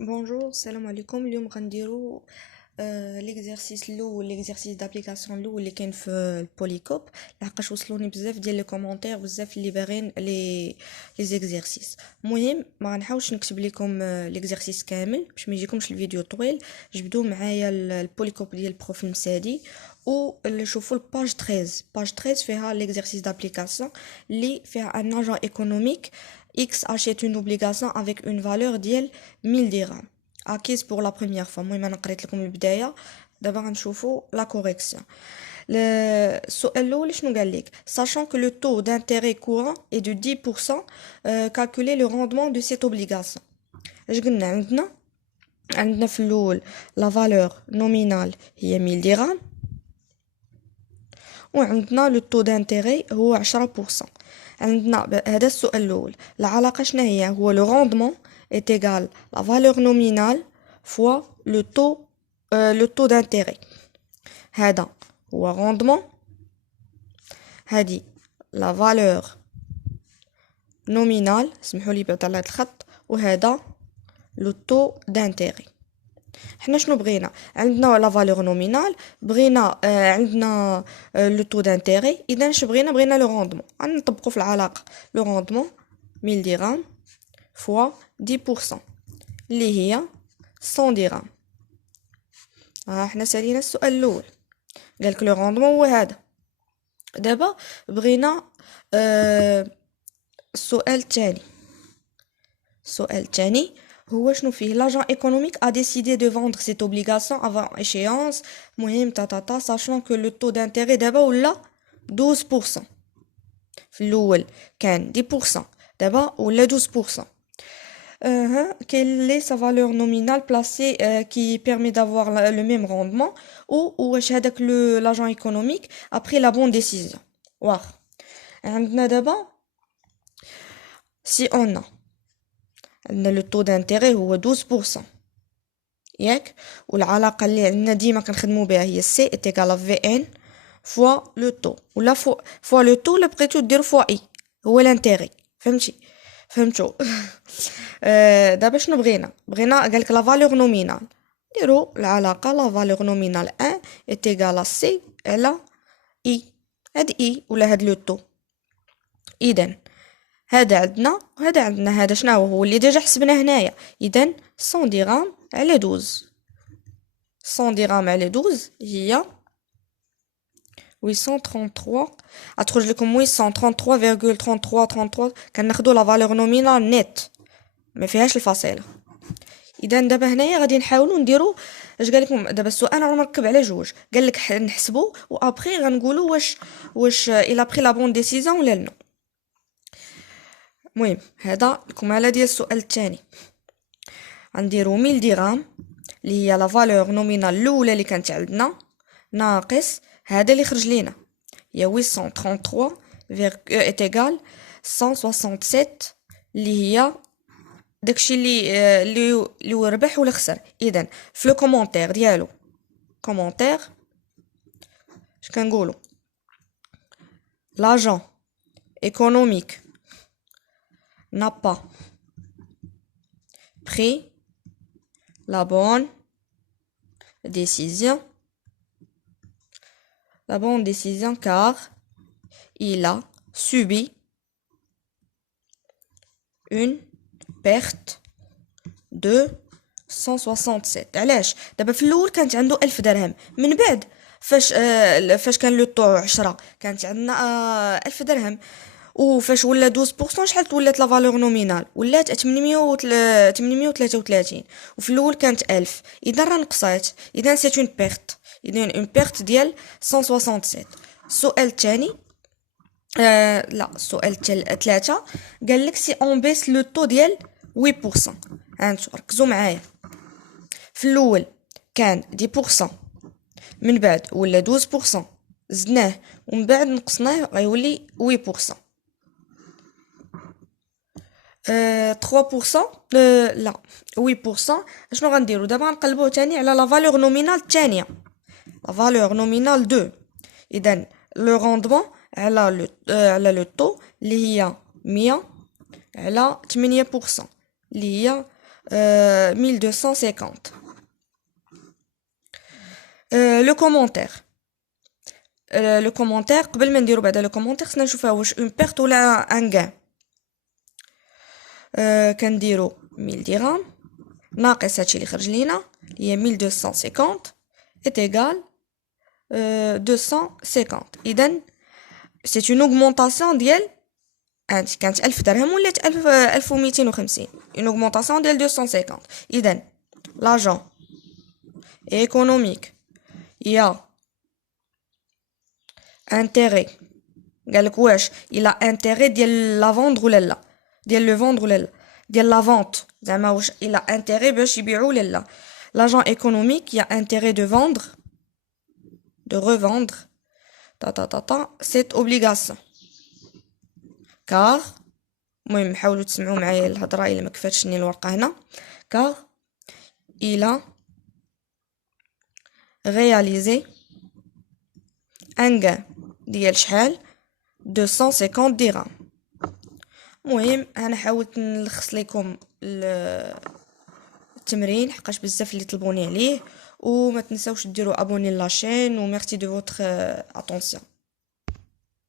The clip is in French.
Bonjour, salam alaikum. اليوم غنديرو l'exercice l'exercice d'application اللي كاين في البوليكوب لحقاش وصلوني بزاف ديال لي كومونتير بزاف اللي باغيين لي زيكزيرسيس. المهم ما غنحاولش نكتب لكم l'exercice كامل باش ما يجيكمش الفيديو طويل. جبدوا معايا البوليكوب ديال البروف المسادي و شوفوا الباج 13. باج 13 فيها l'exercice d'application اللي فيها un agent économique X achète une obligation avec une valeur ديال 1000 dirhams acquise pour la première fois. المهم انا قريت لكم البدايه، دابا غنشوفوا لا كوريكسيون. السؤال الاول شنو قال لك؟ sachant que le taux d'intérêt courant est de 10%, calculer le rendement de cette obligation. اش قلنا؟ عندنا في الاول لا فالور نومينال هي 1000 درهم، وعندنا لو طو دانتيغي هو 10%. عندنا هذا السؤال الاول، العلاقه شنو هي؟ هو لو روندمون est égal la valeur nominale fois le taux d'intérêt. هذا هو rendement، هذه la valeur nominale، سمحوا لي بعد على هذا الخط، وهذا le taux d'intérêt. حنا شنو بغينا؟ عندنا لا فالور نومينال، بغينا عندنا لو طو دانتيغي، اذا اش بغينا لو روندمون. غنطبقوا في العلاقه لو روندمون 1000 درهم فوا 10% اللي هي 100 درهم. حنا سالينا السؤال الاول، قالك لو روندمون هو هذا. دابا بغينا السؤال الثاني هو شنو فيه؟ l'agent économique a décidé de vendre cette obligation avant échéance. مهم sachant que le taux d'intérêt دابا ولا 12%. في الاول كان 10%، دابا ولا 12%. Quelle est sa valeur nominale placée qui permet d'avoir le même rendement, ou واش هذاك l'agent économique a pris la bonne décision. واخ عندنا دابا si on a عندنا le taux d'intérêt هو 12%، ياك؟ والعلاقه اللي عندنا ديما كنخدموا بها هي C est égal à VN fois le taux، ولا fois le taux. لا بغيتو ديروا fois I هو l'intérêt. فهمتوا؟ دابا شنو بغينا قالك لا فالور نومينال، نديرو العلاقه لا فالور نومينال 1 est égal à C على I. هاد I ولا هاد لو طو. اذا هذا عندنا وهذا عندنا، هذا شنو هو اللي ديجا حسبناه هنايا. اذا 100 درهم على 12، 100 درهم على 12 هي 833. غتخرج لكم 833,3333. كناخدو لا فالور نومينال نيت ما فيهاش الفاصله. اذا دابا هنايا غادي نحاولوا نديرو اش قال لكم. دابا السؤال راه مركب على جوج، قال لك نحسبوا وابري غنقولوا واش الا بري لا بون ديسيزيون ولا لا. المهم هذا الكماله ديال السؤال الثاني. غنديرو 1000 درهم اللي هي لا فالور نومينال الاولى اللي كانت عندنا ناقص هذا اللي خرج لينا هي 833 est égal 167 اللي هي داكشي اللي هو ربح ولا خسر. اذا في لو كومونتير ديالو كومونتير اش كنقولوا؟ l'agent économique n'a pas pris la bonne décision car il a subi une perte de 167. علاش؟ دابا في الاول كانت عنده 1000 درهم، من بعد فاش كان لو طو 10 كانت عندنا 1000 درهم، وفاش ولا 12% شحال ولات لا فالور نومينال؟ ولات 833. وفي الاول كانت 1000، اذا راه نقصات، اذا سي اون بيرت، اذا اون بيرت ديال 167. السؤال الثاني لا السؤال الثالثه قال لك سي اون بيس لو طو ديال 8%. هانتو ركزوا معايا، في الاول كان 10%، من بعد ولا 12%، زدناه ومن بعد نقصناه غيولي 8%. 3% لا 8%. شنو غنديرو دابا؟ نقلبوه تاني على لا فالور نومينال الثانيه، لا فالور نومينال 2. اذا لو روندمون على لو طو اللي هي 100 على 8% اللي هي 1250. Le commentaire. Le commentaire, قبل ما نديرو بعدا le commentaire خصنا نشوفها واش une perte ولا un gain. كنديرو 1000 درهم ناقص هادشي اللي خرج لينا هي 1250 est égal 250. إذن c'est une augmentation ديال كانت 1000 درهم ولات 1250. Une augmentation ديال 250. إذن l'agent économique il a intérêt قالك واش il a intérêt ديال la vendre ولا لا ديال le vendre ولا لا ديال la vente زعما واش il a intérêt باش يبيعو ولا لا. L'agent économique il a intérêt de vendre de revendre cette obligation car المهم حاولوا تسمعوا معايا الهضره الا ما كفاتش ني الورقه هنا car il a réalisé un gain ديال شحال 250 درهم. المهم انا حاولت نلخص لكم التمرين حقاش بزاف اللي طلبوني عليه وما تنساوش ديروا ابوني لاشين وميرسي دو فوتر اتونسيون.